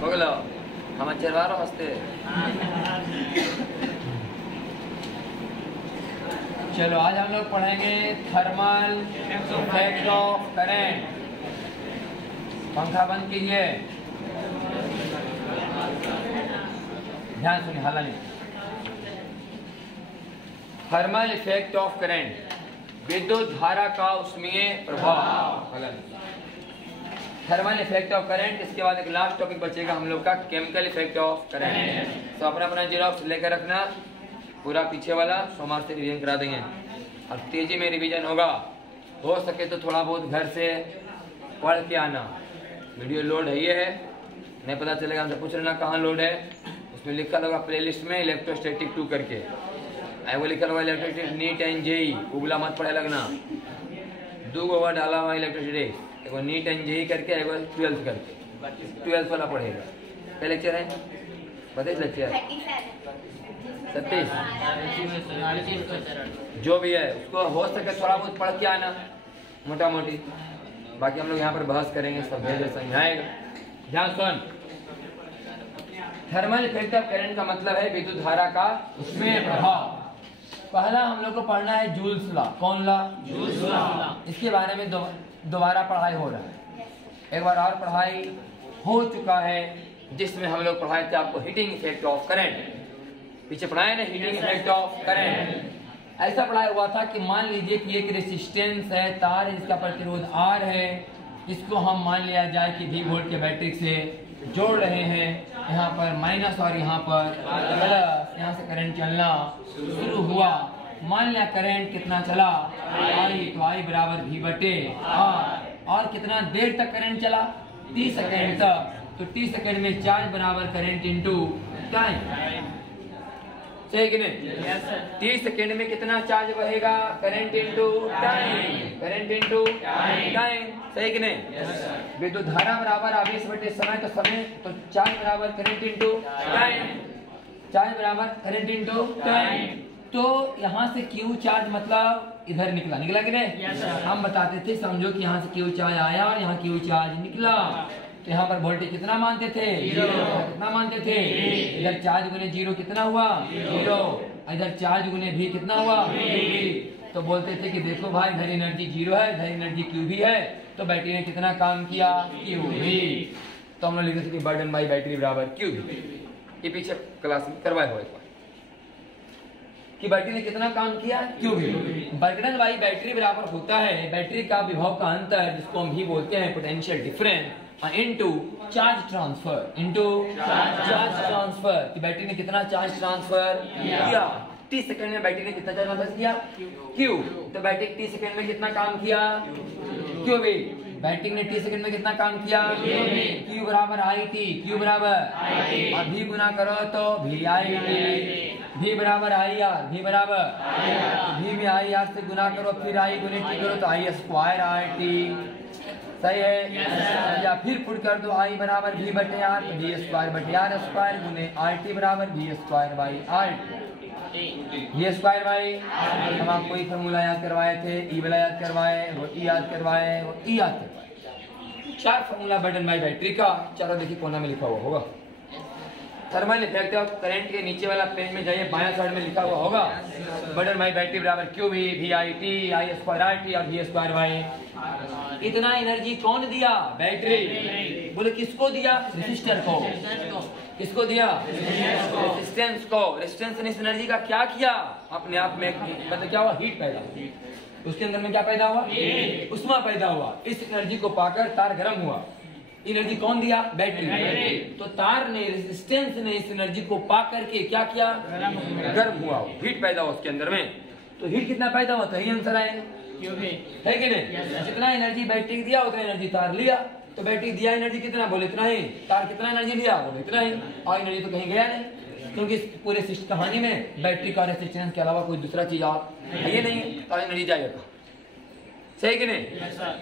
बोलो हम चरवारो हंसते। चलो आज हम लोग पढ़ेंगे थर्मल इफेक्ट ऑफ करंट। पंखा बंद कीजिए, ध्यान सुनिए, हल्ला नहीं। थर्मल इफेक्ट ऑफ करंट, विद्युत धारा का उष्मीय प्रभाव। Thermal effect of current. इसके बाद एक लास्ट टॉपिक बचेगा हम लोग का केमिकल इफेक्ट ऑफ करंट। तो अपना अपना जीरोक्स लेकर रखना, पूरा पीछे वाला सोमवार से रिवीजन करा देंगे और तेजी में रिवीजन होगा। हो सके तो थोड़ा बहुत घर से पढ़ के आना। वीडियो लोड है, ये है, नहीं पता चलेगा हमसे पूछ लेना कहाँ लोड है। उसमें लिखा होगा प्लेलिस्ट में इलेक्ट्रोस्टैटिक 2 करके, वो लिखा होगा इलेक्ट्रोस्टैटिक नीट एंड जेई। उबला मत पढ़े लगना, 2 वर्ड डाला हुआ इलेक्ट्रोस्टैटिक, एक नीट एंड जेई करके, एक 12th करके। 12th वाला पढ़ेगा। क्या लेक्चर है? बताइए लेक्चर 37 जो भी है उसको हो सके थोड़ा बहुत पढ़ के आना, मोटा मोटी। बाकी हम लोग यहाँ पर बहस करेंगे, सब भेज समझाएगा। ध्यान सुन, थर्मल इफेक्ट ऑफ करंट का मतलब है विद्युत धारा का उष्मीय प्रभाव। पहला हम लोग को पढ़ना है जूल्स लॉ। कौन लॉ? Joules law. इसके बारे में दोबारा पढ़ाई हो रहा है, एक बार और पढ़ाई हो चुका है, जिसमें हम लोग पढ़ाए थे आपको हीटिंग इफेक्ट ऑफ करंट। पीछे पढ़ाए ना हीटिंग इफेक्ट ऑफ करंट। ऐसा पढ़ाया हुआ था कि मान लीजिए कि एक रेसिस्टेंस है, तार है, जिसका प्रतिरोध R है। इसको हम मान लिया जाए कि V वोल्ट के बैटरी से जोड़ रहे हैं। यहाँ पर माइनस और यहाँ पर प्लस, यहाँ से करंट चलना शुरू हुआ। मान लिया करंट कितना चला? I, तो I बराबर V बटे R। और कितना देर तक करंट चला? 30 सेकेंड तक। तो 30 सेकेंड में चार्ज बराबर करंट इंटू टाइम, सही कि नहीं? 30 सेकेंड में कितना चार्ज बहेगा? Current into time, current into time, सही कि नहीं? विद्युत धारा बराबर आवेश बटे समय, तो समय, तो चार्ज बराबर करंट इंटू टाइम, चार्ज बराबर करंट इंटू टाइम। तो यहाँ से Q चार्ज मतलब इधर निकला कि नहीं? हम बताते थे, समझो कि यहाँ से Q चार्ज आया और यहाँ Q चार्ज निकला। तो यहाँ पर वोल्टेज कितना मानते थे? 0। कितना मानते थे? इधर चार्ज गुने 0 कितना हुआ? 0। इधर चार्ज गुने भी कितना हुआ? V। तो बोलते थे कि देखो भाई, इधर एनर्जी 0 है, इधर एनर्जी Q भी है, तो बैटरी ने कितना काम किया? QV। तो हम लोग लिखते थे कि बर्डन बाई बैटरी बराबर QV। ये पीछे क्लास में करवाए हुए कि बैटरी ने कितना काम किया? QV। बर्डन बाई बैटरी बराबर होता है बैटरी का विभव का अंतर, जिसको हम भी बोलते हैं potential difference, into charge transfer, into charge transfer. कि बैटरी ने कितना चार्ज ट्रांसफर किया? 30 सेकंड में बैटरी ने कितना चार्ज ट्रांसफर किया? Q। तो बैटरी 30 सेकंड में कितना काम किया? QV। बैटरी ने 30 सेकंड में कितना काम किया? Q बराबर IT, Q बराबर और V गुना करो तो VIT, V बराबर IR, V बराबर V में IR से गुना करो, फिर I गुने T करो तो I स्क्वायर RT, सही है? या फिर पुट कर दो I बराबर V बटे R, तो V स्क्वायर बटे R स्क्वायर गुने RT बराबर V square by RT, V square by. हम आपको ये फॉर्मूला याद करवाए थे, E वाला याद करवाए, वो E याद करवाए, वो E याद करवाए। 4 फॉर्मूला बर्डन बाई बैटरी का, चारों देखिए कोना में लिखा हुआ होगा। थर्मल इफेक्ट ऑफ करंट के नीचे वाला पेज में जाइए, बायां साइड में लिखा हुआ होगा बर्डन बाई बैटरी बराबर QV, VIT, I square RT और V स्क्वायर बाई। इतना एनर्जी कौन दिया? बैटरी। बोले किसको दिया? रेसिस्टर को। किसको दिया? रेजिस्टेंस को। रेजिस्टेंस ने इस एनर्जी का क्या किया? अपने आप में मतलब क्या हुआ? हीट पैदा। उसके अंदर में क्या पैदा हुआ? उष्मा पैदा हुआ। इस एनर्जी को पाकर तार गर्म हुआ। एनर्जी कौन दिया? बैटरी। तो तार ने, रेजिस्टेंस ने इस एनर्जी को पा करके क्या किया? गर्म हुआ, हीट पैदा हुआ उसके अंदर में। तो हीट कितना पैदा हुआ? तो यही आंसर आएगा, है कि नहीं? जितना एनर्जी बैटरी दिया उतना एनर्जी तार लिया। तो बैटरी दिया एनर्जी कितना? बोले इतना ही। तार कितना एनर्जी लिया? बोले इतना ही। और एनर्जी तो कहीं गया नहीं, क्योंकि इस पूरे कहानी में बैटरी का रेजिस्टेंस के अलावा कोई दूसरा चीज और है ये नहीं है, तो एनर्जी जाएगा, सही कि नहीं?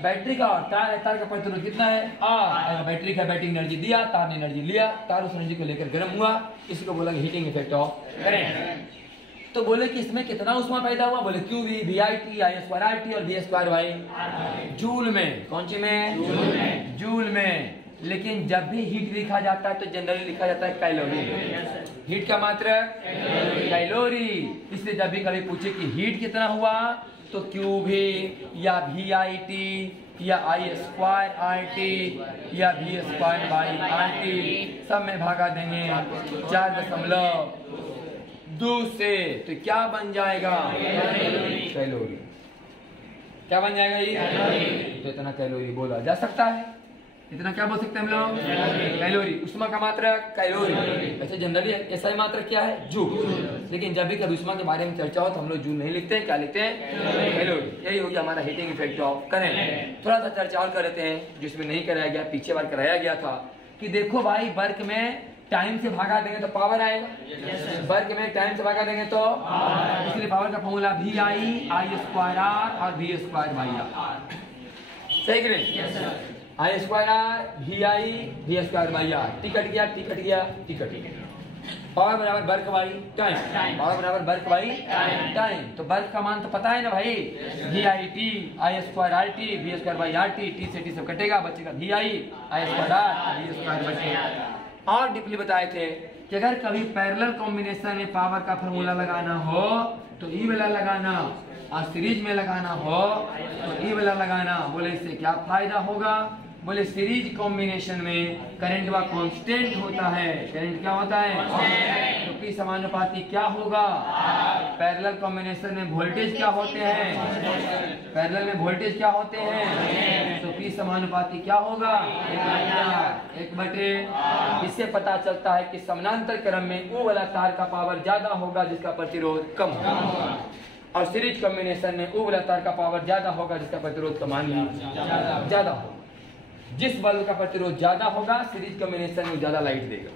बैटरी का और तार है, तार का प्रतिरोध कितना है? R। बैटरी का बैटरी एनर्जी दिया, तार ने एनर्जी लिया, तार उस एनर्जी को लेकर गर्म हुआ, इसी को बोला हीटिंग इफेक्ट ऑफ करंट। तो बोले कि इसमें कितना उष्मा पैदा हुआ? बोले QV, VIT, I square RT और V स्क्वायर बाई जूल में। कौन सी में? जूल में। लेकिन जब भी हीट लिखा जाता है तो जनरली लिखा जाता है कैलोरी। हीट का मात्रक कैलोरी। इसलिए जब भी कभी पूछे कि हीट कितना हुआ तो QV या VIT या I²RT या V²/RT सब में भागा देंगे 4.2 से, तो क्या बन जाएगा? कैलोरी। क्या बन जाएगा ये? तो इतना कैलोरी बोला जा सकता है। इतना क्या बोल सकते हैं हम लोग? कैलोरी। उष्मा का मात्रक कैलोरी। वैसे जनरली ऐसा ही मात्रक क्या है? जूल। लेकिन जब भी कभी उष्मा के बारे में चर्चा हो तो हम लोग जूल नहीं लिखते हैं, क्या लिखते हैं? कैलोरी। यही हो गया हमारा हीटिंग इफेक्ट ऑफ करंट। थोड़ा सा चर्चा और कर लेते हैं जिसमें नहीं कराया गया, पीछे बार कराया गया था कि देखो भाई वर्क में टाइम से भागा देंगे तो पावर आएगा। वर्क में टाइम से भागा देंगे तो इसलिए पावर का फॉर्मूला VI I²R और V²/R। सही कि नहीं? I²R VI V²/R। T cut गया, टी कट गया, टी कट गया। पावर बराबर वर्क बाई टाइम। पावर बराबर वर्क बाई टाइम। तो वर्क का मान तो पता है ना भाई, VIT I²RT V²/RT। टी से टी सब कटेगा, बचेगा VI I²R V²/R। और डीपली बताए थे कि अगर कभी पैरेलल कॉम्बिनेशन में पावर का फॉर्मूला लगाना हो तो ई वाला लगाना, और सीरीज में लगाना हो तो ई वाला लगाना। बोले इससे क्या फायदा होगा? बोले सीरीज कॉम्बिनेशन में करंट का कांस्टेंट होता है। करंट क्या होता है? तो पी समानुपाती क्या होगा? पैरेलल कॉम्बिनेशन में वोल्टेज क्या होते हैं? पैरेलल में वोल्टेज क्या होते हैं? तो पी समानुपाती क्या होगा? 1/। इससे पता चलता है कि समानांतर क्रम में वो वाला तार का पावर ज्यादा होगा जिसका प्रतिरोध कम होगा, और सीरीज कॉम्बिनेशन में वो वाला तार का पावर ज्यादा होगा जिसका प्रतिरोध कम ज्यादा होगा। जिस बल्ब का प्रतिरोध ज्यादा होगा सीरीज कॉम्बिनेशन में ज्यादा लाइट देगा,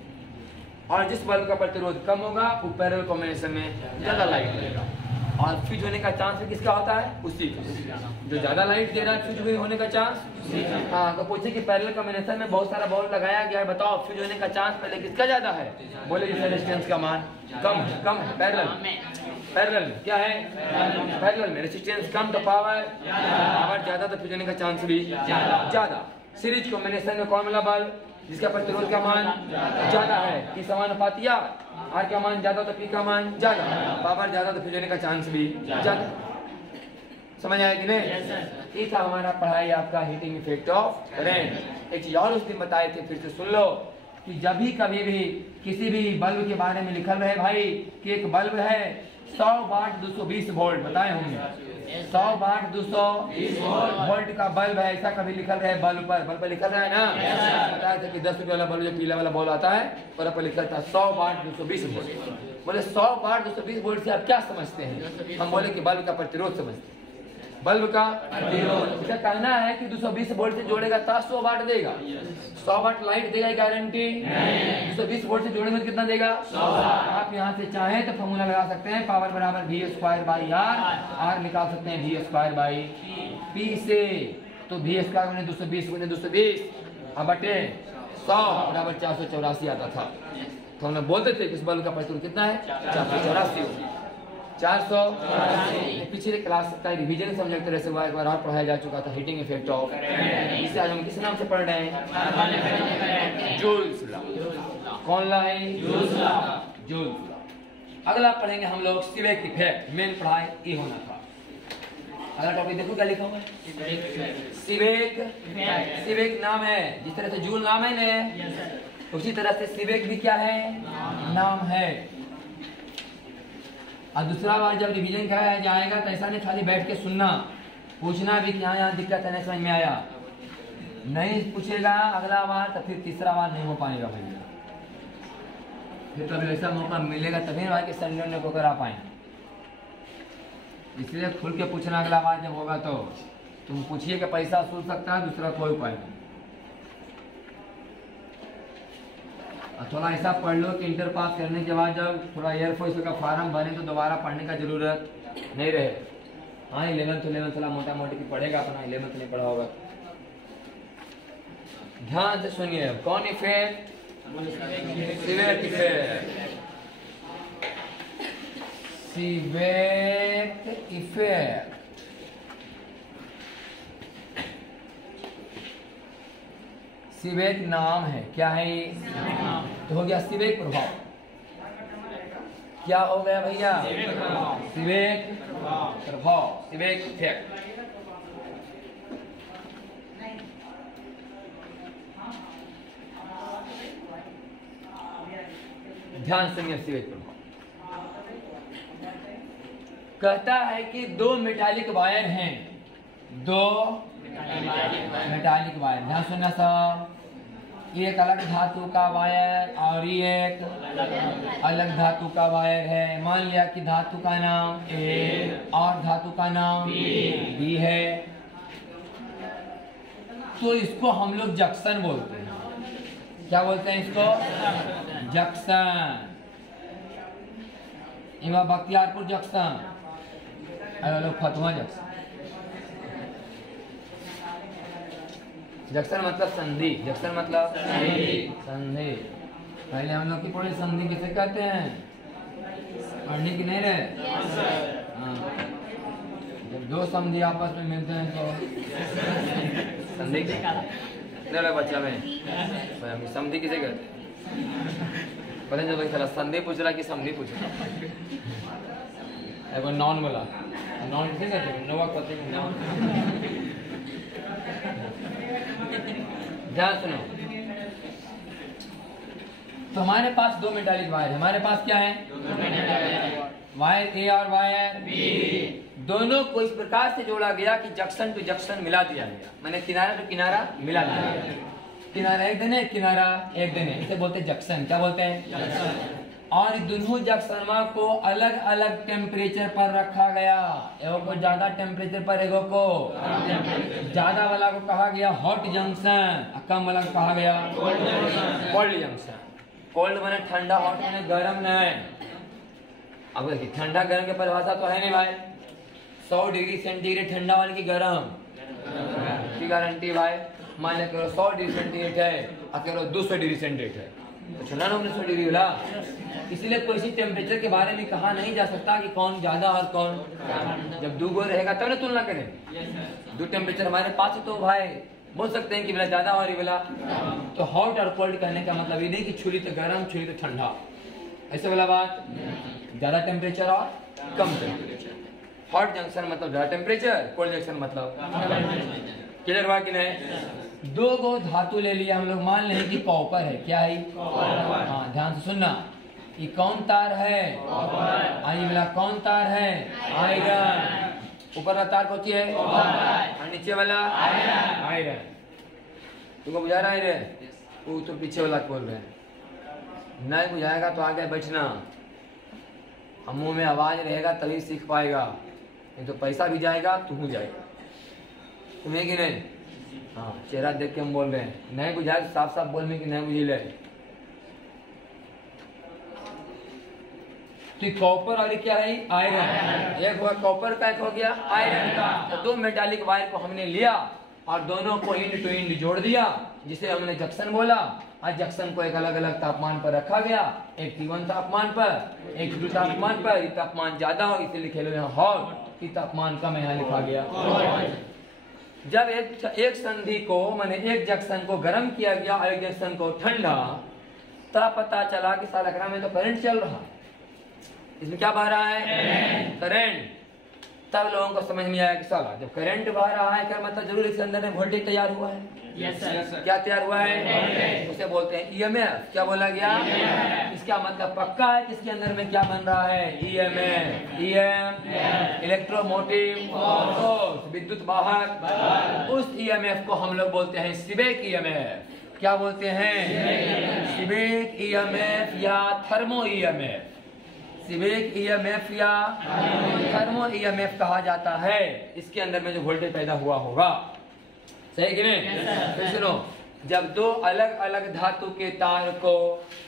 और जिस बल्ब का प्रतिरोध कम होगा वो पैरेलल कॉम्बिनेशन में ज्यादा लाइट देगा। और फ्यूज होने का चांस भी किसका होता है? उसी का। जो ज्यादा लाइट दे रहा है फ्यूज होने का चांस। हाँ, तो पूछे कि पैरेलल कॉम्बिनेशन में बहुत सारा बल्ब लगाया गया है, बताओ फ्यूज होने का चांस पहले किसका ज्यादा है? बोले जिसका रेजिस्टेंस का मान कम है। पैरेलल में क्या है? पैरेलल में रेजिस्टेंस कम तो पावर ज्यादा, तो फ्यूज होने का चांस भी ज्यादा। सीरीज कॉम्बिनेशन में कौन वाला बल्ब जिसका प्रतिरोध का मान ज्यादा है? पी समानुपाती आर का मान ज्यादा तो पी का मान ज्यादा, पावर ज्यादा तो फ्यूज होने का चांस भी ज्यादा। समझ आया कि नहीं? ये था हमारा पढ़ाई आपका हीटिंग इफेक्ट ऑफ करंट। एक चीज और उस दिन बताए थे, फिर से सुन लो कि जब भी कभी भी किसी भी बल्ब के बारे में लिखल रहे भाई कि एक बल्ब है 100 वाट 220 वोल्ट, बताए होंगे 100 वाट 220 वोल्ट का बल्ब है, ऐसा कभी लिखल रहे बल्ब पर लिखल रहा है ना। बताया था कि 10 रुपये वाला बल्ब जो पीला वाला बल्ब आता है पर लिखा था 100 वाट 220 वोल्ट। बोले 100 वाट 220 वोल्ट से आप क्या समझते हैं? हम बोले कि बल्ब का प्रतिरोध समझते हैं। बल्ब का इसका कहना है कि 220 वोल्ट से जोड़ेगा तो 100 वाट देगा। 100 वाट लाइट देगा गारंटी? 220 वोल्ट से जोड़ेंगे तो कितना देगा? 100 वाट। आप यहाँ से चाहें तो फॉर्मूला लगा सकते हैं, पावर बराबर V²/R। आर निकाल सकते हैं V²/P से। तो V² 220 अब बटे 100 बराबर 484 आता था। तो हम लोग बोलते थे कि इस बल्ब का प्रतिरोध कितना है? 484। 400 पिछले क्लास का रिवीजन समझ तरह से एक बार और पढ़ाया जा चुका था हीटिंग इफेक्ट ऑफ। इसे आज हम किस नाम से पढ़ रहे हैं? Joules law. कौन लॉ है? Joules law. अगला पढ़ेंगे हम लोग सीबेक इफेक्ट। मेन पढ़ाई ये होना था। अगला टॉपिक देखो क्या लिखा हुआ है, सीबेक नाम है। जिस तरह से जूल नाम है ना, उसी तरह से सीबेक भी क्या है? नाम है। और दूसरा बार जब रिवीजन कराया जाएगा तो ऐसा नहीं खाली बैठ के सुनना, पूछना भी कि यहाँ दिक्कत है, नहीं समझ में आया। नहीं पूछेगा अगला बार तो फिर तीसरा बार नहीं हो पाएगा भाई। फिर कभी ऐसा मौका मिलेगा तभी भाई कि संडे को करा पाए। इसलिए खुल के पूछना अगला बार जब होगा तो। तुम पूछिए कि पैसा सुन सकता है, दूसरा कोई उपाय नहीं। थोड़ा ऐसा पढ़ लो कि इंटर पास करने के बाद जब थोड़ा एयरफोर्स का फॉर्म बने तो दोबारा पढ़ने का जरूरत नहीं रहे। हाँ 11th थोड़ा मोटा मोटी की पढ़ेगा, अपना 11th नहीं पढ़ा होगा। ध्यान से सुनिए। कौन effect? Seebeck effect. Seebeck effect. Seebeck नाम है। क्या है ये? तो हो गया सीबेक प्रभाव। क्या हो गया भैया? सीबेक प्रभाव, सीबेक इफेक्ट। ध्यान से सीबेक प्रभाव कहता है कि दो मेटालिक वायर हैं, दो मेटालिक वायर। ध्यान सुनना सब, एक अलग धातु का वायर और ये एक अलग धातु का वायर है। मान लिया कि धातु का नाम ए और धातु का नाम बी है, तो इसको हम लोग जंक्शन बोलते हैं। क्या बोलते हैं इसको? जंक्शन। इमा बख्तियारपुर जंक्शन, लोग फतुहा जंक्शन। जंक्शन मतलब संधि, जंक्शन मतलब संधि। पहले हम लोग की पढ़ी संधि किसे कहते हैं? पढ़ने की नहीं रहे? हाँ। जब दो संधि आपस में मिलते हैं तो संधि बच्चा में संधि किसे कहते हैं? पता नहीं चला संधि पूछ रहा कि संधि पूछ रहा। नॉन बोला, नॉन किसे कहते हैं? नोवा कहते हैं नॉन। ध्यान सुनो, तो हमारे पास दो मेटालिक वायर है। हमारे पास क्या है? वायर ए और वायर बी। दोनों को इस प्रकार से जोड़ा गया कि जंक्शन टू जंक्शन मिला दिया गया, मैंने किनारा टू किनारा मिला दिया गया। किनारा एक दिन है, किनारा एक दिन है, इसे बोलते हैं जंक्शन। क्या बोलते हैं? और दोनों जंक्शन को अलग अलग टेम्परेचर पर रखा गया। एगो को ज्यादा टेम्परेचर पर, एगो को ज्यादा वाला को कहा गया हॉट जंक्शन, कम वाला को कहा गया कोल्ड जंक्शन। कोल्ड माने ठंडा, हॉट माने गर्म नहीं। अब देखिए ठंडा गर्म की परिभाषा तो है नहीं भाई। 100 डिग्री सेंटीग्रेड ठंडा वाले की गर्म की गारंटी भाई। मान लिया करो 100 डिग्री सेंटीग्रेड है और करो 200 डिग्री सेंटीग्रेड है, तो चला ना 1900 डिग्री वाला। इसलिए कोई टेम्परेचर के बारे में कहा नहीं जा सकता कि कौन ज्यादा और कौन। जब दो गो रहेगा तब ना तुलना करें। दो टेम्परेचर हमारे पास है तो भाई बोल सकते हैं कि वाला ज्यादा और ये वाला। तो हॉट और कोल्ड कहने का मतलब ये नहीं कि छुरी तो गर्म छुरी तो ठंडा, ऐसे वाला बात। ज्यादा टेम्परेचर और कम टेम्परेचर। हॉट जंक्शन मतलब ज्यादा टेम्परेचर, कोल्ड जंक्शन मतलब क्लियर हुआ कि नहीं? दो गो धातु ले लिया हम लोग, मान लें कि कॉपर है। क्या है? हाँ, ध्यान से सुनना। ये कौन तार है? आई वाला कौन तार है? आयरन। ऊपर वाला तार कौन है? और नीचे वाला आयरन। तुमको बुझा रहा है? वो तो पीछे वाला बोल रहे हैं। नहीं बुझाएगा तो आगे बैठना, मुंह में आवाज रहेगा तभी सीख पाएगा, नहीं तो पैसा भी जाएगा तू हो जाएगा। तुम्हें कि नहीं? हाँ, चेहरा देख के हम बोल रहे हैं। नहीं बुझाए तो साफ साफ बोल में कि नहीं बुझी ले। तो कॉपर और क्या है? आयरन। एक हुआ कॉपर का, एक हो गया आयरन का। तो दो मेटालिक वायर को हमने लिया और दोनों को इंड टू इंड जोड़ दिया, जिसे हमने जंक्शन बोला। आज जंक्शन को एक अलग अलग तापमान पर रखा गया, एक T1 तापमान पर, एक T2 तापमान पर। तापमान ज्यादा हो इसलिए लिखे लो यहाँ हॉट, की तापमान कम यहाँ लिखा गया। जब एक संधि को माने एक जंक्शन को गर्म किया गया और एक जंक्शन को ठंडा, तब पता चला कि सालकरा में तो करंट चल रहा है। इसमें क्या बह रहा है? करंट। तब लोगों को समझ में आया कि साला जब करंट बह रहा है क्या मतलब जरूर इसके अंदर में वोल्टेज तैयार हुआ है। Yes sir. क्या तैयार हुआ है? उसे बोलते हैं ईएमएफ। क्या बोला गया? इसका मतलब पक्का है कि इसके अंदर में क्या बन रहा है? ईएमएफ। ईएम इलेक्ट्रोमोटिव फोर्स, विद्युत वाहक। उस ईएमएफ को हम लोग बोलते हैं सीबेक ईएमएफ। क्या बोलते हैं? सीबेक ईएमएफ या थर्मो ईएमएफ। सीबेक ईएमएफ या थर्मो ईएमएफ कहा जाता है। इसके अंदर में जो वोल्टेज पैदा हुआ होगा, सही कि नहीं? तो सुनो, जब दो अलग अलग धातु के तार को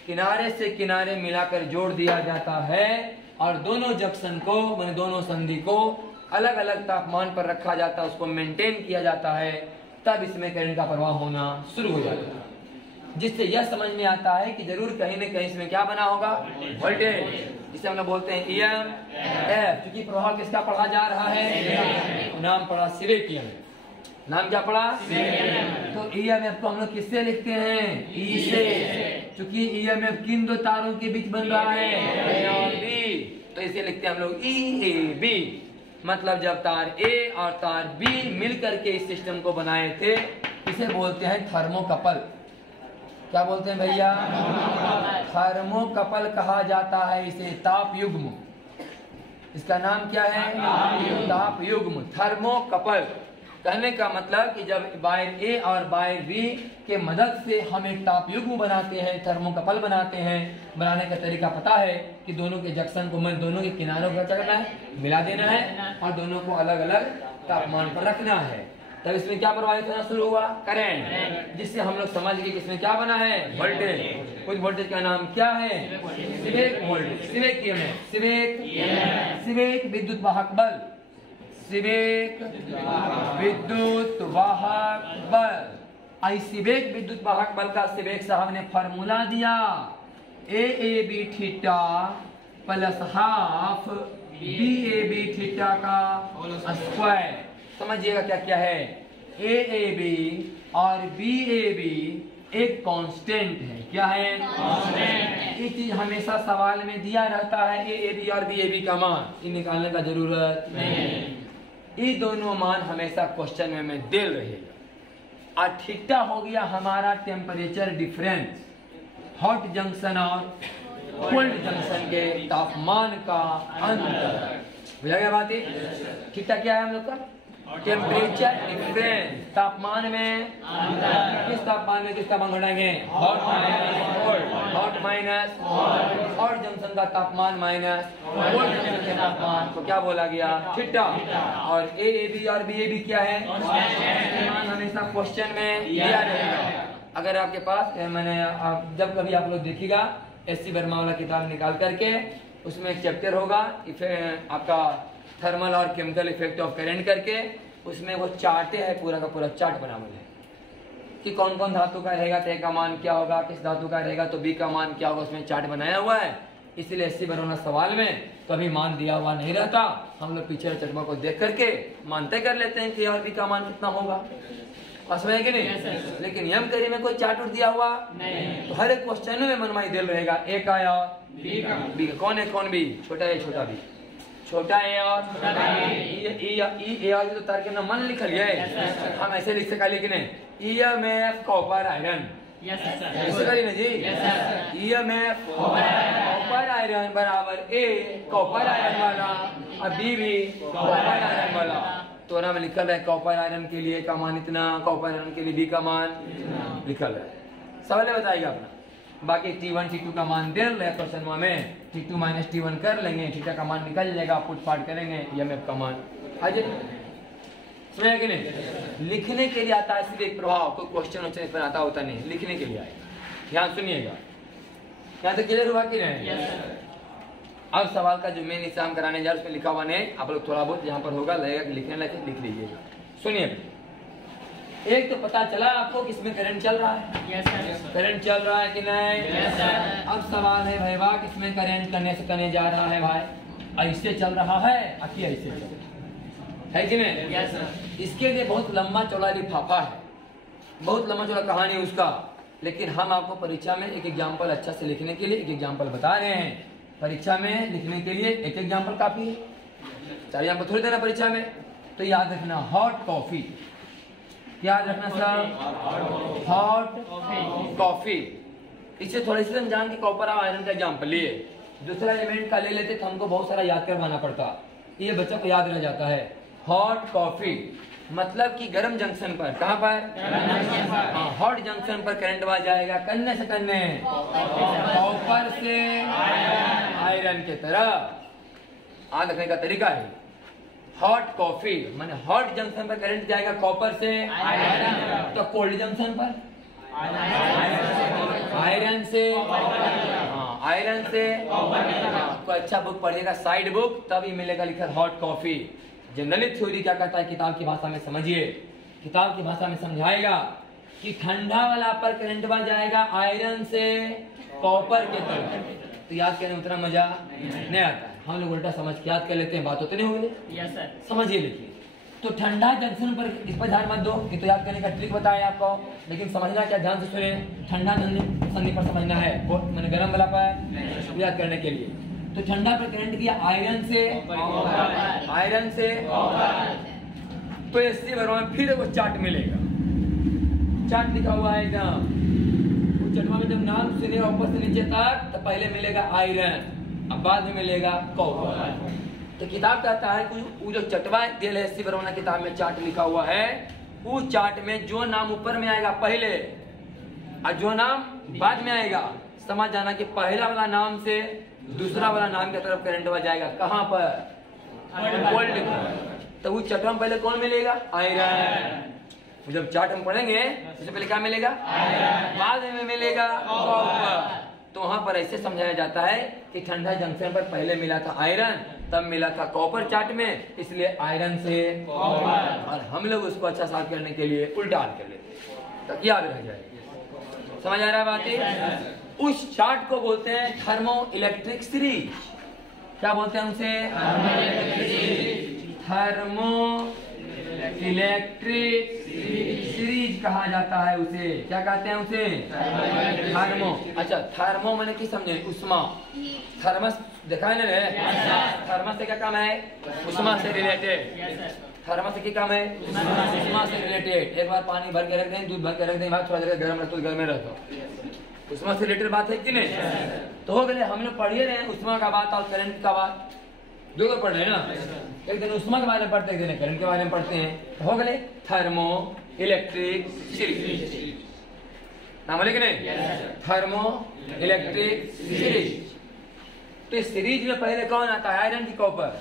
किनारे से किनारे मिलाकर जोड़ दिया जाता है और दोनों जंक्शन को माने दोनों संधि को अलग अलग तापमान पर रखा जाता है, उसको मेंटेन किया जाता है, तब इसमें करंट का प्रवाह होना शुरू हो जाता है। जिससे यह समझ में आता है कि जरूर कहीं न कहीं इसमें क्या बना होगा? वोल्टेज, जिसे हम लोग बोलते हैं ईएमएफ। क्योंकि प्रवाह किसका पढ़ा जा रहा है? नाम पढ़ा सीबेक ईएमएफ। नाम क्या पड़ा? तो ईएमएफ को हम लोग किससे लिखते हैं? ई से, क्योंकि ईएमएफ किन दो तारों के बीच बन रहा है? ए और बी, तो इसे लिखते हैं हम लोग ई ए बी। मतलब जब तार ए और तार बी मिलकर के इस सिस्टम को बनाए थे, इसे बोलते हैं थर्मोकपल। क्या बोलते हैं भैया? थर्मोकपल कहा जाता है इसे, ताप युग्म। इसका नाम क्या है? ताप युग्म, थर्मोकपल। कहने का मतलब कि जब वायर ए और वायर बी के मदद से हम एक ताप युग्म बनाते हैं, थर्मोकपल बनाते हैं। बनाने का तरीका पता है कि दोनों के जंक्शन को दोनों के किनारों को क्या करना है? मिला देना है और दोनों को अलग अलग तापमान पर रखना है। तब इसमें क्या प्रवाहित होना शुरू हुआ? करंट, जिससे हम लोग समझ गए कि इसमें क्या बना है? वोल्टेज। उस वोल्टेज का नाम क्या है? Seebeck voltage, Seebeck EMF, Seebeck विद्युत वाहक बल, सीबेक विद्युत वाहक बल। सीबेक विद्युत वाहक बल का सीबेक साहब ने फॉर्मूला दिया, A B theta plus half B A B theta का स्क्वायर। समझिएगा क्या क्या है? ए बी और बी ए बी एक कांस्टेंट है। क्या है? कांस्टेंट। ये चीज हमेशा सवाल में दिया रहता है, ए बी और बी ए बी का मान, ये निकालने का जरूरत नहीं। ये दोनों मान हमेशा क्वेश्चन में दे रहेगा। और थीटा हो गया हमारा टेम्परेचर डिफरेंस, हॉट जंक्शन और कोल्ड जंक्शन के तापमान का अंतर। बुझा गया बात? थीटा क्या है हम लोग का? टेम्परेचर डिफरेंस, तापमान में किस तापमान में किस तापमान घटाएंगे? Hot minus cold, hot minus hot junction का तापमान माइनस कोल्ड जंक्शन के तापमान को क्या बोला गया? थीटा। और ए बी और बी ए बी क्या है? मान हमेशा क्वेश्चन में दिया रहेगा। अगर आपके पास मैंने जब कभी आप लोग देखिएगा एससी वर्मा वाला किताब निकाल करके, उसमें एक चैप्टर होगा आपका थर्मल और केमिकल इफेक्ट ऑफ करंट करके, उसमें वो चार्टे है, पूरा का पूरा चार्ट बना हुआ है कि कौन कौन धातु का रहेगा तो ए का मान क्या होगा, किस धातु का रहेगा तो बी का मान क्या होगा, उसमें चार्ट बनाया हुआ है। इसलिए एससी बरौना सवाल में कभी मान दिया हुआ नहीं रहता, हम लोग पीछे चटवा को देख करके मानते कर लेते हैं कि और बी का मान कितना होगा, है कि नहीं? लेकिन यम करी में कोई चार्ट उठ दिया हुआ नहीं, तो हर एक क्वेश्चन में मनमाई दिल रहेगा। ए का और बी का, कौन है कौन बी? छोटा ए छोटा बी, छोटा ए और ई और तो तार के नाम मन लिखल है, हम ऐसे लिख सका लेकिन ईएमएफ कॉपर आयरन, ऐसे करी ना जी, ईएमएफ कॉपर आयरन बराबर ए कॉपर आयरन वाला और बी भी कॉपर आयरन वाला। तो नाम लिखल है कॉपर आयरन के लिए का मान इतना, कॉपर आयरन के लिए बी का मान लिखल है। सवाल बताएगा अपना। बाकी T1 T2 का मान दे रहे क्वेश्चन में, T2 माइनस T1 कर लेंगे, थीटा का मान निकल जाएगा, पुट पाट करेंगे, ईएमएफ का मान आ जाए। समझ कि नहीं? लिखने के लिए आता है सिर्फ एक प्रभाव, कोई क्वेश्चन उच्चन पर आता होता नहीं, लिखने के लिए आएगा। ध्यान सुनिएगा, यहाँ तक क्लियर हुआ कि नहीं? अब सवाल का जो मेन हिस्सा हम कराने जा रहे हैं उसमें लिखा हुआ नहीं, आप लोग थोड़ा बहुत यहाँ पर होगा लगेगा लिखने लगे लिख लीजिएगा। सुनिए, एक तो पता चला आपको कि इसमें करंट चल रहा है। Yes sir. करंट चल रहा है कि नहीं? Yes sir. अब सवाल है भाई वाह किसमें करंट करने से करने जा रहा है भाई, ऐसे चल रहा है अकी ऐसे चल रहा है कि नहीं? Yes sir. इसके लिए बहुत लंबा चौड़ा लिफाफा है, बहुत लंबा चौड़ा कहानी उसका, लेकिन हम आपको परीक्षा में एक एग्जाम्पल अच्छा से लिखने के लिए एक एग्जाम्पल बता रहे हैं। परीक्षा में लिखने के लिए एक एग्जाम्पल काफी है, 4 एग्जाम्पल थोड़ी देना परीक्षा में। तो याद रखना हॉट कॉफी, याद रखना सर हॉट कॉफी। इससे थोड़ा सी जान के कॉपर और आयरन का एग्जाम्पल लिए, दूसरा एलिमेंट का ले लेते तो हमको बहुत सारा याद करवाना पड़ता, ये बच्चों को याद रह जाता है। हॉट कॉफी मतलब कि गर्म जंक्शन पर, कहाँ पर? हाँ, हॉट जंक्शन पर करंट आ जाएगा, करने से करने कॉपर से आयरन के तरफ। याद रखने का तरीका है हॉट कॉफी माने हॉट जंक्शन पर करंट जाएगा कॉपर से आयरन, तो कोल्ड जंक्शन पर आयरन से, हाँ आयरन से। आपको अच्छा बुक पढ़िएगा साइड बुक, तभी मिलेगा लिखा हॉट कॉफी। जनरली थ्योरी क्या कहता है किताब की भाषा में समझिए, किताब की भाषा में समझाएगा कि ठंडा वाला पर करंट बन जाएगा आयरन से कॉपर के तरफ, तो याद करने में उतना मजा नहीं आता है, हम लोग उल्टा समझ के याद कर लेते हैं, बात उतनी हो गई। Yes sir. समझिए लिखिए, तो ठंडा जंक्शन पर इस पर ध्यान मत दो कि तो याद करने का ट्रिक बताया आपको, लेकिन समझना क्या, ध्यान से सुने। ठंडा संधि पर समझना है, मैंने गर्म वाला पर याद करने के लिए। तो ठंडा पर करंट किया आयरन से, आयरन से, तो इससे भरवा में फिर वो चार्ट मिलेगा, चार्ट लिखा हुआ है एकदम। उस चटवा में जब नाम सुनेगा ऊपर से नीचे तक, तो पहले मिलेगा आयरन, अब बाद में मिलेगा कॉपर। तो किताब कहता है कि वो जो चटवा दिल है एससी बरौना किताब में चार्ट लिखा हुआ है, उस चार्ट में जो नाम ऊपर में आएगा पहले और जो नाम बाद में आएगा, समझ जाना कि पहला वाला नाम से दूसरा वाला नाम की तरफ करंट आ जाएगा। कहाँ पर? गोल्ड पर। तो उस चटवा में पहले कौन मिलेगा? आयरन। जब चार्ट हम पढ़ेंगे उससे पहले क्या मिलेगा? आयरन। बाद में मिलेगा कॉपर। तो वहां पर ऐसे समझाया जाता है कि ठंडा जंक्शन पर पहले मिला था आयरन, तब मिला था कॉपर चार्ट में, इसलिए आयरन से कॉपर। और हम लोग उसको अच्छा साफ करने के लिए उल्टा कर लेते ताकि याद रह जाए। समझ आ रहा है बात? उस चार्ट को बोलते हैं थर्मो इलेक्ट्रिक सीरीज। क्या बोलते हैं उसे? थर्मो इलेक्ट्रिक सीरीज कहा जाता है उसे। क्या कहते हैं उसे? थर्मो। अच्छा, थर्मो मैंने की समझे? उष्मा। थर्मस देखा है ना? थर्मस से क्या काम है? उष्मा से रिलेटेड। थर्मस से क्या काम है? उष्मा से रिलेटेड। एक बार पानी भर के रख दें, दूध भर के रख दें, थोड़ा देर गर्म रख तो गर्म में रखो, उष्मा से रिलेटेड बात है कि नहीं? तो हो गए, हम लोग पढ़िए रहे उष्मा का बात और करंट का बात, दो को पढ़ रहे हैं ना। एक दिन उष्मा के बारे में पढ़ते, एक दिन करंट के बारे में पढ़ते हैं। तो हो गए थर्मो इलेक्ट्रिक सीरीज, नाम बोले कि नहीं? Thermo electric series. तो इस सीरीज में पहले कौन आता है? आयरन की कॉपर,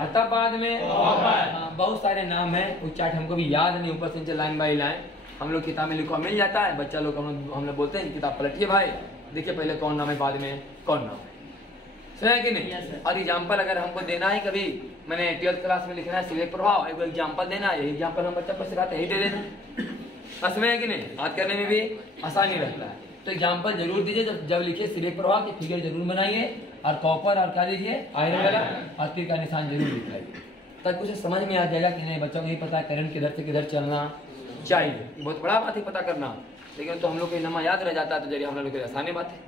और तब बाद में कॉपर। बहुत सारे नाम है, वो चार्ट हमको भी याद नहीं, ऊपर से नीचे लाइन बाई लाइन हम लोग किताब में लिखा मिल जाता है। बच्चा लोग हम लोग बोलते हैं किताब पलटिए भाई, देखिए पहले कौन नाम है, बाद में कौन नाम है। सुना कि नहीं? और एग्जाम्पल अगर हमको देना है, कभी मैंने 12th क्लास में लिखना है सिविक प्रभाव, एक एग्जाम्पल देना है, एग्जाम्पल हम बच्चा पर सिखाते हैं, दे देना। समझ है कि नहीं? याद करने में भी आसानी रहता है। तो एग्जाम्पल जरूर दीजिए, जब लिखिए सिविक प्रभाव की फिगर जरूर बनाइए, और कॉपर और क्या लीजिए? आयरन वाला, और तीर का निशान जरूर दिखाइए, ताकि उसे समझ में आ जाएगा कि नहीं बच्चों को नहीं पता है करंट किधर से किधर चलना चाहिए। बहुत बड़ा बात है पता करना, लेकिन तो हम लोग को नमा याद रह जाता है, तो जरिए हम लोग के लिए आसानी बात है।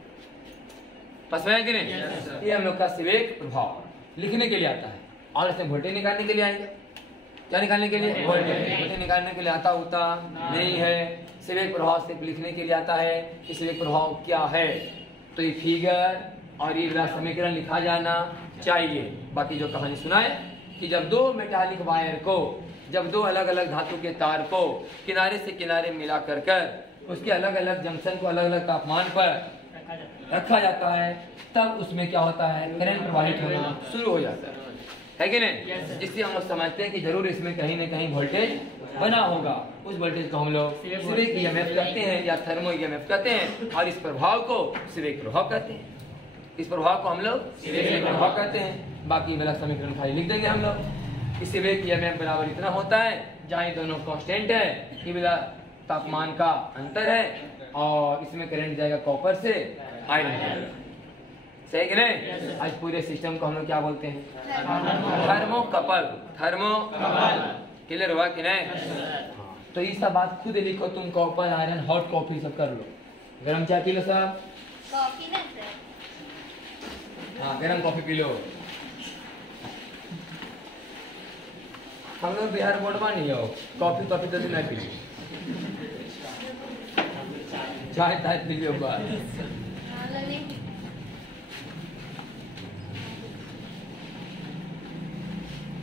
बस है कि नहीं? ये हम लोग का सिवेक प्रभाव लिखने के लिए आता है, और इसमें वोल्टेज निकालने के लिए आएंगे। क्या निकालने के लिए? वोल्टेज निकालने के लिए आता होता नहीं है। सिवेक प्रभाव सिर्फ लिखने के लिए आता है कि सिवेक प्रभाव क्या है। तो ये फिगर और ये वाला समीकरण लिखा जाना चाहिए। बाकी जो कहानी सुनाए कि जब दो मेटालिक वायर को, जब दो अलग अलग धातु के तार को किनारे से किनारे मिला कर उसके अलग अलग जंक्शन को अलग अलग तापमान पर रखा जाता है, तब उसमें क्या होता है? करंट प्रवाहित होना शुरू हो जाता है कि नहीं? जिससे हम लोग समझते हैं कि जरूर इसमें कहीं न कहीं वोल्टेज बना होगा। उस वोल्टेज को हम लोग सिवेक ईएमएफ कहते हैं या थर्मो ईएमएफ कहते हैं, और इस प्रभाव को सिवेक प्रभाव कहते हैं। इस प्रभाव को हम लोग सिवेक प्रभाव कहते हैं। बाकी वाला समीकरण खाली लिख देंगे हम लोग। इस सिवेक ईएमएफ बराबर इतना होता है जहाँ दोनों कांस्टेंट है, ये वाला तापमान का अंतर है, और इसमें करंट जाएगा कॉपर से आयरन। सही कि नहीं? आज पूरे सिस्टम को हम लोग क्या बोलते हैं? थर्मोकपल। थर्मोकपल क्लियर हुआ कि नहीं? तो ये सब बात खुद लिखो तुम, कॉपर आयरन हॉट कॉफी सब कर लो। गरम चाय पी लो सब, कॉफी ना सर? हाँ गरम कॉफी पी लो। हम लोग बिहार बोर्ड में नहीं हो, कॉफी कॉफी तो नहीं पी, चाय ताय पी लो बस।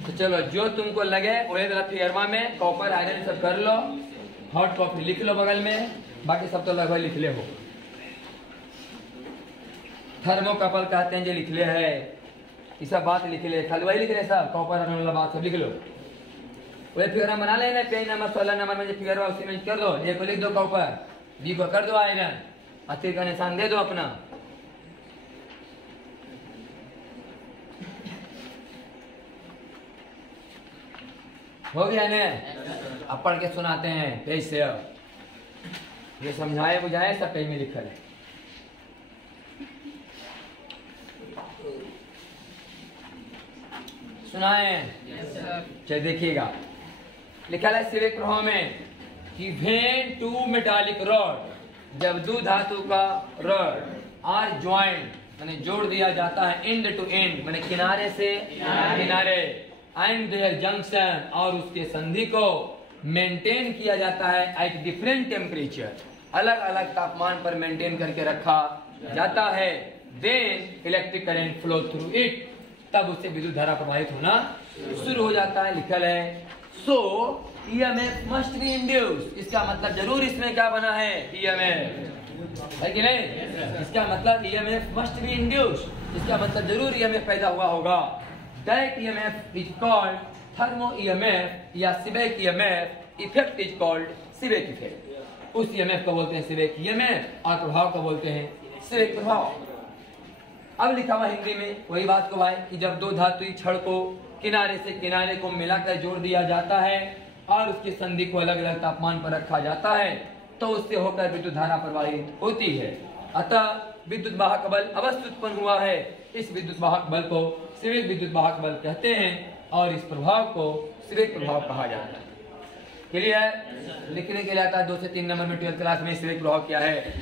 तो चलो जो तुमको लगे वही तरह फिगरमा में कॉपर आयरन सब कर लो, हॉट कॉफी लिख लो बगल में, बाकी सब तो लगभग लिख ले हो। थर्मोकपल कहते हैं जो लिख ले है, ये सब बात लिख ले, खाली वही लिख ले सब, कॉपर आयरन वाला बात सब लिख लो। वही फिगरमा बना लेना, पेज नंबर 16 नंबर में जो फिगर हुआ उसी में कर दो, ए को लिख दो कॉपर, बी को कर दो आयरन, और तीर का निशान दे दो अपना। हो गया ने? अब पढ़ के सुनाते हैं पेज से। ये समझाए बुझाए सब पेज में लिखा है। सुनाए। चलिए देखिएगा, लिखा है सिविक प्रभाव में कि वेन टू मेटालिक रॉड, जब दो धातु का रॉड आर ज्वाइंट माने जोड़ दिया जाता है, एंड टू एंड माने किनारे से किनारे, एंड देयर जंक्शन और उसके संधि को मेंटेन किया जाता है एट डिफरेंट टेम्परेचर, अलग अलग तापमान पर मेंटेन करके रखा जाता है, then electric current flow through it, तब उससे विद्युत धारा प्रवाहित होना शुरू हो जाता है। लिखल है सो ईएमएफ मस्ट बी इंड्यूस्ड, इसका मतलब जरूर इसमें क्या बना है, ईएमएफ है कि नहीं, इसका मतलब ईएमएफ मस्ट बी इंड्यूस्ड, इसका मतलब जरूर ईएमएफ पैदा हुआ होगा। That EMF is called thermo EMF या Seebeck EMF, effect is called Seebeck effect, उस ईएमएफ को बोलते हैं सीबेक ईएमएफ और प्रभाव को बोलते हैं सीबेक प्रभाव। अब लिखा हुआ हिंदी में वही बात को भाई कि जब दो धातुई छड़ को किनारे से किनारे को मिलाकर जोड़ दिया जाता है और उसकी संधि को अलग अलग तापमान पर रखा जाता है तो उससे होकर विद्युत धारा प्रवाहित होती है। अतः विद्युत वाहक बल अवश्य उत्पन्न हुआ है, इस विद्युत वाहक बल को सीबेक विद्युत वाहक बल कहते हैं और इस प्रभाव को सीबेक प्रभाव कहा जाता है। क्लियर? लिखने के लिए आता है 2 से 3 नंबर में 12th क्लास में सीबेक प्रभाव क्या है।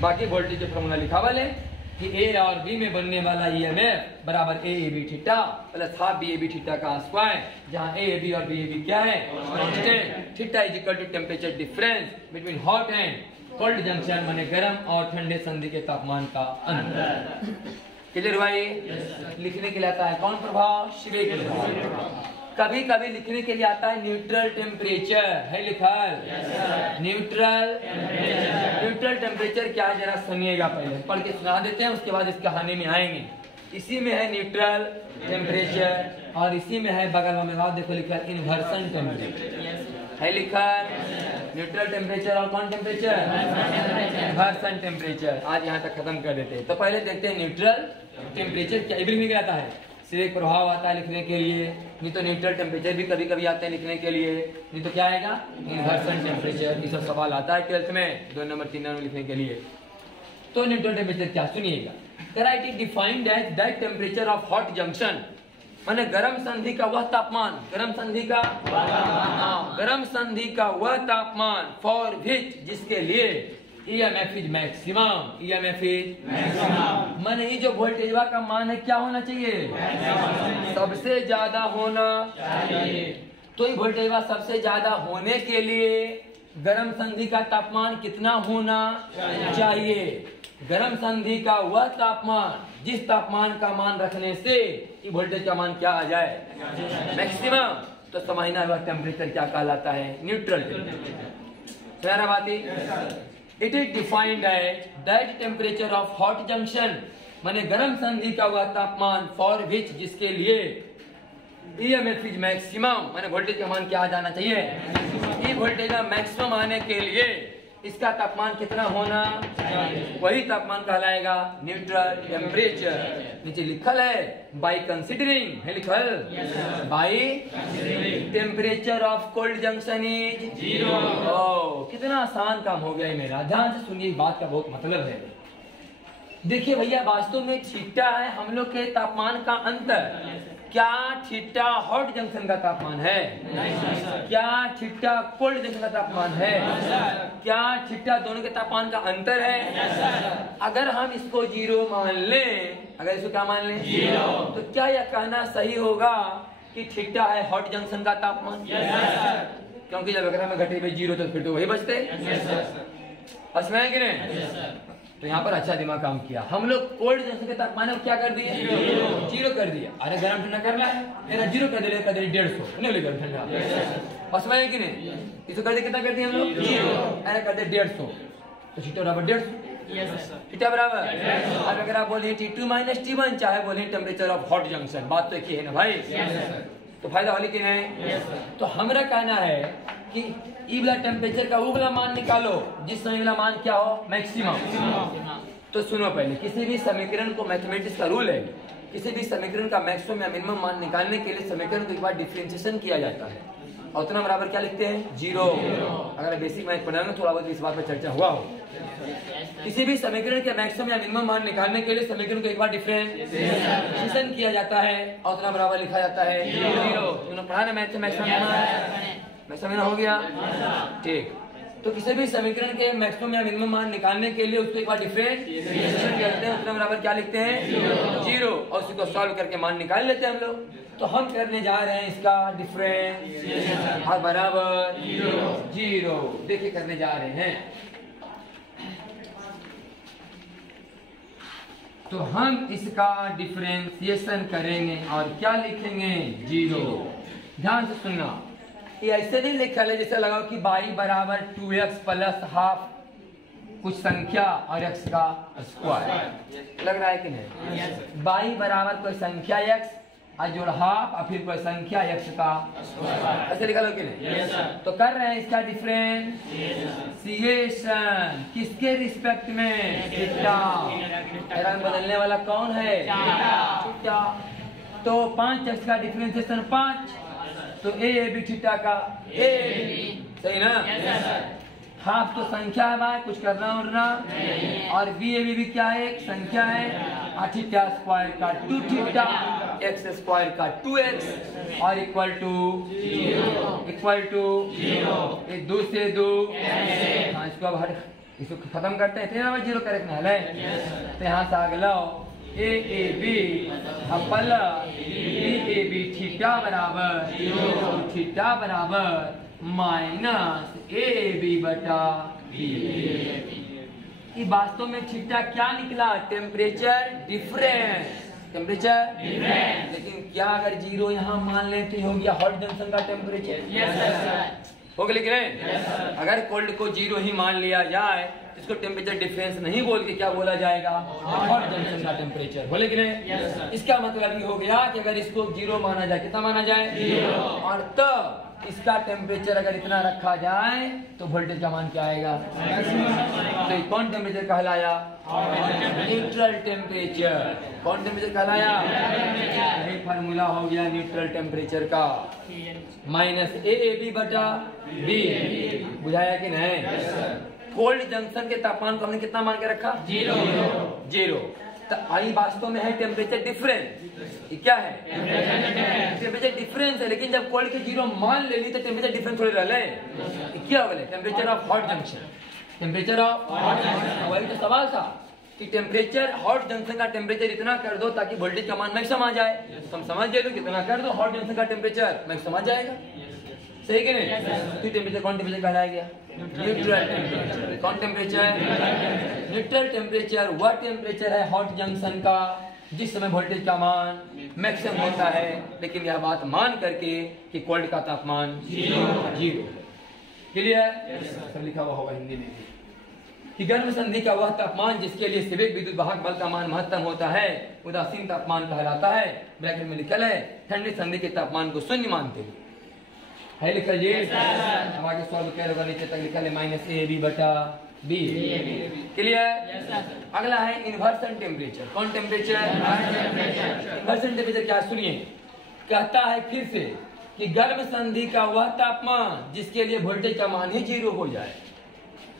बाकी वोल्टेज के फॉर्मूला लिखा हुआ है कि ए और बी में बनने वाला ईएमएफ बराबर A B theta plus half B B theta का स्क्वायर, जहां ए बी और बी क्या है, constant. Theta is equal to temperature difference between hot and cold junction, माने गर्म और ठंडे संधि के तापमान का अंतर। क्लियर भाई? लिखने के लिए आता है कौन प्रभाव, सीबेक प्रभाव। कभी कभी लिखने के लिए आता है न्यूट्रल टेम्परेचर, है लिखा न्यूट्रल टेम्परेचर क्या है जरा सुनिएगा, पहले पढ़ के सुना देते हैं उसके बाद इस कहानी में आएंगे। इसी में है न्यूट्रल टेम्परेचर और इसी में है बगल में बात देखो लिखा है इन्वर्सन टेम्परेचर, है लिखा न्यूट्रल टेम्परेचर और कौन टेम्परेचर, इन्वर्सन टेम्परेचर। आज यहाँ तक खत्म कर देते हैं। तो पहले देखते हैं न्यूट्रल टेम्परेचर क्या लिखने के आता है, सीबेक प्रभाव आता है लिखने के लिए, नहीं तो न्यूट्रल टेम्परेचर भी कभी कभी आते हैं लिखने के लिए, नहीं तो क्या आएगा इन्वर्सन टेम्परेचर। ये सब सवाल आता है 12th में 2 नंबर 3 नंबर लिखने के लिए। तो न्यूट्रल टेम्परेचर क्या सुनिएगा, it is defined as that temperature of hot junction, माने गर्म संधि का वह तापमान, गर्म संधि का वह तापमान फॉर विच जिसके लिए EMF is maximum, EMF is maximum, माने ये जो वोल्टेज का मान है क्या होना चाहिए, सबसे ज्यादा होना चाहिए। तो ये वोल्टेज सबसे ज्यादा होने के लिए गर्म संधि का तापमान कितना होना चाहिए, गर्म संधि का वह तापमान जिस तापमान का मान रखने से ये वोल्टेज का मान क्या आ जाए, मैक्सिमम। तो समझना वह टेम्परेचर क्या कहलाता है, न्यूट्रल टेम्परेचर। सारा बात it is defined as that temperature of hot junction, माने गर्म संधि का वह तापमान फॉर विच जिसके लिए EMF इज मैक्सिमम, माने वोल्टेज का मान क्या आ जाना चाहिए, ये वोल्टेज का मैक्सिमम आने के लिए इसका तापमान कितना होना चाहिए, वही तापमान कहलाएगा न्यूट्रल टेम्परेचर। नीचे लिखल है बाई कंसिडरिंग, है लिखल by temperature of cold junction is 0। कितना आसान काम हो गया है मेरा, ध्यान से सुनिए, बात का बहुत मतलब है। देखिए भैया वास्तव में थीटा है हम लोग के तापमान का अंतर, क्या थीटा हॉट जंक्शन का तापमान है, क्या थीटा कोल्ड जंक्शन का तापमान है, क्या थीटा दोनों के तापमान का अंतर है। अगर हम इसको 0 मान लें, अगर इसको क्या मान लें 0, तो क्या यह कहना सही होगा कि थीटा है हॉट जंक्शन का तापमान, क्योंकि जब अगर हमें घटे हुए 0 तो फिर तो वही बचते, है कि नहीं। तो यहाँ पर अच्छा दिमाग काम किया, हम लोग कोल्ड जंक्शन के तापमान को क्या कर दिए, 0 कर दिया। अरे गर्म ठंडा करना है, मेरा 0 कर दिया, कर दिया 150, नहीं गर्म ठंडा, बस वही कि नहीं। इसको कर दिया कितना कर दिया हम लोग 0, अरे कर दिया 150, तो थीटा बराबर 150, थीटा बराबर। अब अगर आप बोले T2 - T1, चाहे बोले टेम्परेचर ऑफ हॉट जंक्शन, बात तो एक ही है ना भाई, तो फायदा होली कि नहीं। तो हमारा कहना है कि ई वाला टेम्परेचर का वो वाला मान निकालो जिस समय वाला मान क्या हो, मैक्सिमम। तो सुनो, पहले किसी भी समीकरण को, मैथमेटिक्स का रूल है, किसी भी समीकरण का मैक्सिमम या मिनिमम मान निकालने के लिए समीकरण को एक बार डिफरेंशिएशन किया जाता है और उतना बराबर क्या लिखते हैं 0। अगर बेसिक मैथ पढ़ा ना थोड़ा बहुत इस बात पर चर्चा हुआ हो। किसी भी समीकरण के मैक्सिमम या मिनिमम मान निकालने के लिए समीकरण को एक बार डिफरेंशिएशन किया जाता है और उतना बराबर लिखा जाता है 0। तुमने पढ़ा ना मैक्सिमम हो गया ठीक। तो किसी भी समीकरण के मैक्सिमम या मिनिमम मान निकालने के लिए उसको एक बार डिफरेंशिएशन करते हैं, उतना बराबर क्या लिखते हैं 0 और उसी को सॉल्व करके मान निकाल लेते हैं हम लोग। तो हम करने जा रहे हैं इसका डिफरेंस और बराबर 0 देखिए करने जा रहे हैं। तो हम इसका डिफरेंशिएशन करेंगे और क्या लिखेंगे 0। ध्यान से सुनना, ये ऐसे नहीं लिखा है जैसे लगाओ कि y बराबर 2x प्लस हाफ कुछ संख्या और x का स्क्वायर, लग रहा है कि नहीं। y बराबर कोई संख्या x और जोड़ हाफ और फिर कोई संख्या x का ऐसे लिखा लो कि नहीं। तो कर रहे हैं इसका डिफरेंशिएशन किसके रिस्पेक्ट में, थीटा। बदलने वाला कौन है, थीटा। तो 5x का डिफरेंशिएशन 5, तो a b थीटा का a सही ना। हाफ तो संख्या है भाई, कुछ करना उड़ना, और b a b भी क्या है, एक संख्या है। और थीटा स्क्वायर का 2 थीटा, x स्क्वायर का 2x और इक्वल टू 0। एक 2 से 2। हाँ इसको अब इसको खत्म करते हैं, 0 करेक्ट ना है। तो यहाँ से आगे लो a a b plus b a b theta बराबर थीटा बराबर माइनस a b बटा b। ये वास्तव में थीटा क्या निकला, टेम्परेचर डिफरेंस, टेम्परेचर डिफरेंस। लेकिन क्या अगर 0 यहाँ मान लेते हो गया हॉट जंक्शन का टेम्परेचर हो गया, लेकिन अगर कोल्ड को 0 ही मान लिया जाए इसको टेम्परेचर डिफरेंस नहीं बोल के क्या बोला जाएगा, हॉट जंक्शन का टेम्परेचर, बोले कि नहीं। इसका मतलब ये हो गया कि अगर इसको 0 माना जाए, कितना माना जाए 0, और तब इसका टेम्परेचर अगर इतना रखा जाए तो वोल्टेज का मान क्या आएगा, तो कौन टेम्परेचर कहलाया, न्यूट्रल टेम्परेचर। कौन टेम्परेचर कहलाया, यही फार्मूला हो गया न्यूट्रल टेम्परेचर का, माइनस a a b बटा b। बुझाया कि नहीं। कोल्ड जंक्शन के तापमान को हमने कितना मान के रखा, 0। तो आई वास्तव में है टेम्परेचर डिफरेंस। क्या है, टेम्परेचर डिफरेंस है। लेकिन जब कोल्ड के 0 मान ले ली तो टेम्परेचर डिफरेंस थोड़ी रहा है। क्या हो गया, temperature of hot junction, temperature of hot junction. वही तो सवाल था कि टेम्परेचर हॉट जंक्शन का टेम्परेचर इतना कर दो ताकि वोल्टेज का मान मैक्सिमम आ जाए। तो हम समझ गए कितना कर दो हॉट जंक्शन का टेम्परेचर मैक्सिमम आ जाएगा, सही कि नहीं। तो टेम्परेचर कौन टेम्परेचर कहलाया गया, न्यूट्रल टेम्परेचर। कौन टेम्परेचर, न्यूट्रल टेम्परेचर वह टेम्परेचर है हॉट जंक्शन का जिस समय वोल्टेज का मान मैक्सिमम होता है। लेकिन यह बात मान करके कि कोल्ड का तापमान 0। क्लियर, सब लिखा हुआ होगा हिंदी में कि गर्म संधि का वह तापमान जिसके लिए सिविक विद्युत वाहक बल का मान महत्तम होता है उदासीन तापमान कहलाता है। ब्रैकेट में लिखा है ठंडी संधि के तापमान को शून्य मानते है, लिखा जी। हम आगे सॉल्व कर होगा, नीचे तक लिखा है माइनस a b बटा b। क्लियर। अगला है इन्वर्सन टेम्परेचर। कौन टेम्परेचर, इन्वर्सन टेम्परेचर क्या, सुनिए, कहता है फिर से कि गर्म संधि का वह तापमान जिसके लिए वोल्टेज का मान ही 0 हो जाए।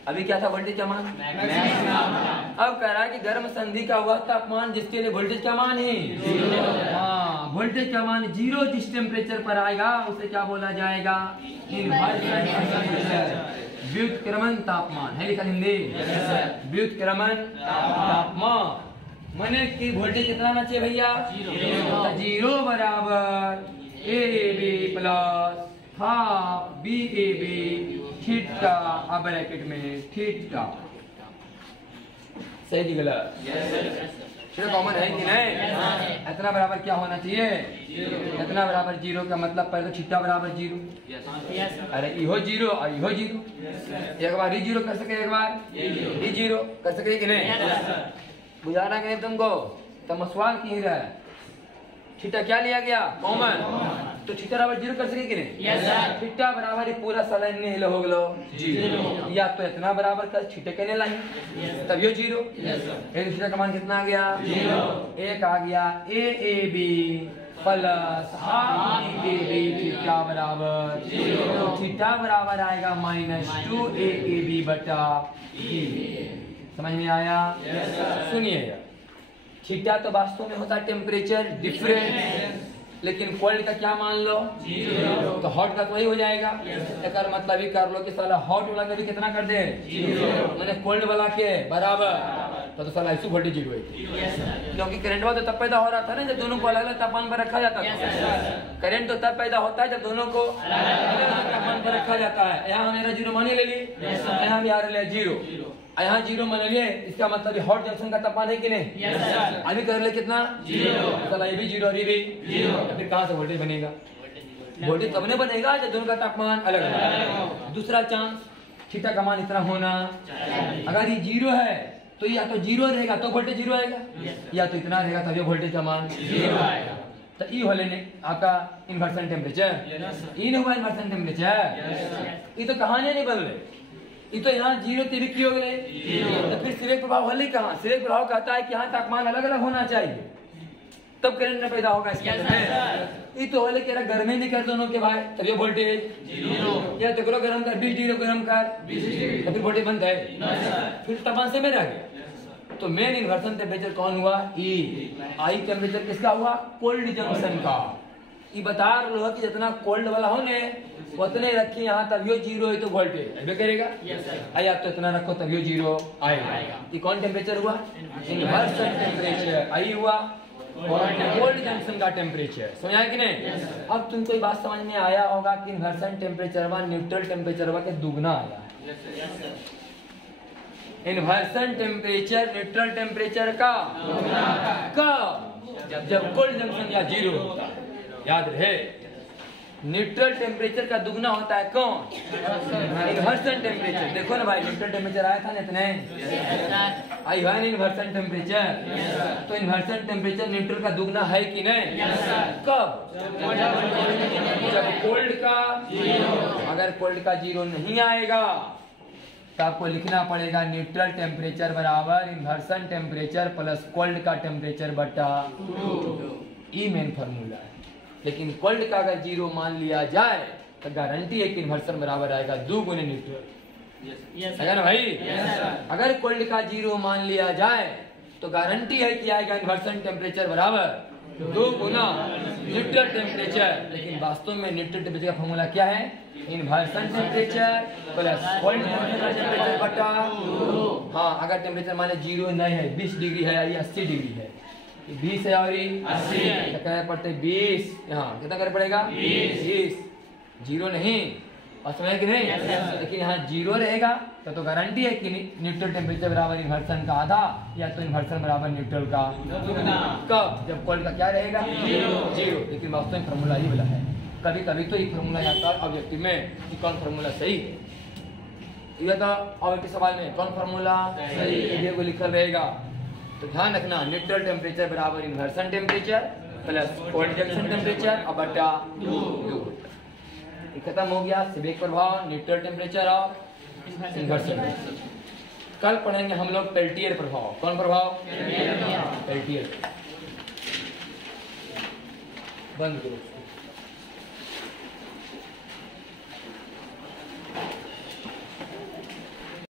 अभी क्या था, वोल्टेज का मान मैक्सिमम। अब कह रहा है कि गर्म संधि का वह तापमान जिसके लिए वोल्टेज का मान ही 0। हाँ, वोल्टेज का मान 0 जिस टेम्परेचर पर आएगा उसे क्या बोला जाएगा, इन्वर्सन टेम्परेचर। व्युत्क्रमण तापमान है लिखा हिंदी, व्युत्क्रमण तापमान माने कि वोल्टेज कितना आना चाहिए भैया, 0 बराबर a b plus half b a b theta, अब ब्रैकेट में थीटा। सही कि गलत, कॉमन है कि नहीं। इतना बराबर क्या होना चाहिए, इतना बराबर 0 का मतलब पहले तो थीटा बराबर 0। अरे इहो 0 और इहो 0, एक बार ही 0 कर सके, एक बार ही 0 कर सके कि नहीं। बुझाना कि नहीं तुमको, तब सवाल की रहा है। थीटा क्या लिया गया, कॉमन, तो थीटा बराबर 0 कर सके कि नहीं। थीटा बराबर पूरा सालन नहीं हो गलो 0, या तो इतना बराबर कर थीटा कहने लाई तब यो 0। थीटा का मान कितना आ गया, 0। एक आ गया a a b plus half b a b theta बराबर 0। थीटा बराबर आएगा -2 a a b बटा b। समझ में आया? सुनिएगा, थीटा तो वास्तव में होता है टेम्परेचर डिफरेंस, लेकिन कोल्ड का क्या मान लो? जीरो। तो हॉट का तो वही हो जाएगा। एक मतलब ही कर लो कि साला हॉट वाला का भी कितना कर दे? जीरो। मैंने कोल्ड वाला के बराबर, तो साला ऐसे वोल्टेज जीरो है, क्योंकि करंट तो तब पैदा हो रहा था ना जब दोनों को अलग अलग तापमान पर रखा जाता था। करंट तो तब पैदा होता है जब दोनों को अलग अलग तापमान पर रखा जाता है। यहाँ मेरा जीरो माने ले लिए, यहाँ भी आ रहा है जीरो, यहाँ जीरो मान लिए, इसका मतलब हॉट जंक्शन का तापमान है कि नहीं? अभी कर ले कितना? जीरो। चला ये भी जीरो और ये भी जीरो, फिर कहाँ से वोल्टेज बनेगा? वोल्टेज तब नहीं बनेगा जब दोनों का तापमान अलग अलग। दूसरा चांस, थीटा का मान इतना होना, अगर ये जीरो है तो या तो जीरो रहेगा तो वोल्टेज जीरो आएगा, या तो इतना रहेगा तब ये वोल्टेज का मान जीरो आएगा। तो ये हो लेने आपका इन्वर्सन टेम्परेचर, ये हुआ इन्वर्सन टेम्परेचर। ये तो कहानी नहीं बदले, ये तो यहाँ जीरो तेरी क्यों हो गए? तो फिर सिवेक प्रभाव हल कहाँ? सिवेक प्रभाव कहता है कि यहाँ तापमान अलग अलग होना चाहिए तब करंट पैदा होगा इसके अंदर। ये तो हल कह रहा गर्मी नहीं कर दोनों के भाई, तब ये वोल्टेज जीरो, या तो करो गर्म कर 20 डिग्री गर्म कर, तो फिर वोल्टेज बंद है, फिर तापमान से में रह गया। तो मेन इन्वर्सन टेम्परेचर कौन हुआ? ई। आई टेम्परेचर किसका हुआ? कोल्ड जंक्शन का। ये बता रहा कि जितना कोल्ड वाला हो ने उतने रखी यहाँ तब यो जीरो है तो वोल्टेज करेगा, या तो इतना रखो तब यो जीरो आएगा। ये कौन टेम्परेचर हुआ? Inversion temperature. आई हुआ कोल्ड जंक्शन का टेम्परेचर। समझा कि नहीं? अब तुमको बात समझ में आया होगा कि इन्वर्सन टेम्परेचर व न्यूट्रल टेम्परेचर के दुगना आया है। इन्वर्सन टेम्परेचर न्यूट्रल टेम्परेचर का कब? जब कोल्ड जंक्शन या जीरो होता है। याद रहे, न्यूट्रल टेम्परेचर का दुगना होता है कौन? Inversion temperature. देखो ना भाई, न्यूट्रल टेम्परेचर आया था ना इतने, आई है ना इन्वर्सन टेम्परेचर। तो इन्वर्सन टेम्परेचर न्यूट्रल का दुगना है कि नहीं? कब? जब कोल्ड का जीरो। अगर कोल्ड का जीरो नहीं आएगा तो आपको लिखना पड़ेगा न्यूट्रल टेम्परेचर बराबर इन्वर्सन टेम्परेचर प्लस कोल्ड का टेम्परेचर बटा 2। ये मेन फॉर्मूला है। लेकिन कोल्ड का अगर जीरो मान लिया जाए तो गारंटी है कि इन्वर्सन बराबर आएगा 2 गुने न्यूट्रल। है ना भाई? अगर कोल्ड का जीरो मान लिया जाए तो गारंटी है कि आएगा इन्वर्सन टेम्परेचर बराबर 2 गुना न्यूट्रल टेम्परेचर। लेकिन वास्तव में न्यूट्रल टेम्परेचर का फॉर्मूला क्या है? Inversion temperature plus cold temperature बटा 2। हाँ, अगर टेम्परेचर माने जीरो नहीं है, 20 डिग्री है या 80 डिग्री है, 20 है और 80 क्या पड़ते 20, यहाँ कितना कर पड़ेगा 20। जीरो नहीं, और समझ कि नहीं? लेकिन यहाँ जीरो रहेगा तो गारंटी है कि न्यूट्रल टेम्परेचर बराबर इन्वर्सन का आधा, या तो इन्वर्सन बराबर न्यूट्रल का दुगना। कब? जब कोल्ड का क्या रहेगा? जीरो। लेकिन वास्तव में फॉर्मूला ही वाला है। कभी कभी तो ये फॉर्मूला आता है ऑब्जेक्टिव में कि कौन फॉर्मूला सही है। ये तो ऑब्जेक्टिव सवाल में कौन फॉर्मूला सही है वो लिखल रहेगा। तो ध्यान रखना, न्यूट्रल टेम्परेचर बराबर inversion temperature plus cold junction temperature और बटा 2। खत्म हो गया सिवेक प्रभाव, न्यूट्रल टेम्परेचर और इन्वर्सन। कल पढ़ेंगे हम लोग पेल्टियर प्रभाव। कौन प्रभाव? पेल्टियर। बंद करो।